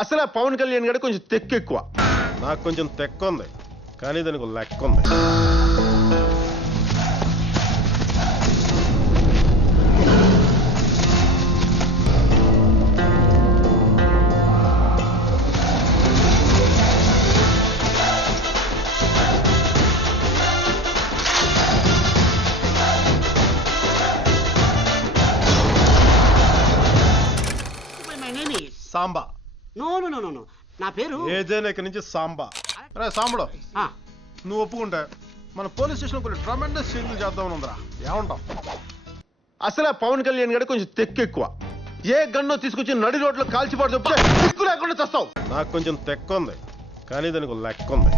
అసలు ఆ పవన్ కళ్యాణ్ గడ కొంచెం తెక్కెక్కువ. నాకు కొంచెం తెక్క ఉంది, కానీ దానికి లెక్క ఉంది. Samba. No no no no నా పేరు ఏదైనా ఇక్కడి నుంచి సాంబా. రే సాంబడు, నువ్వు ఒప్పుకుంటా మన పోలీస్ స్టేషన్ కొన్ని ట్రమెండస్ చేంజ్లు చేద్దామని ఉందిరా, ఏమంటావు? అసలు ఆ పవన్ కళ్యాణ్ గడ కొంచెం తెక్కెక్కువ. ఏ గన్నో తీసుకొచ్చి నడి రోడ్లో కాల్చిపాటు చెప్తే దిక్కు లేకుండా చస్తావు. నాకు కొంచెం తెక్క ఉంది, కానీ దానికి లెక్క ఉంది.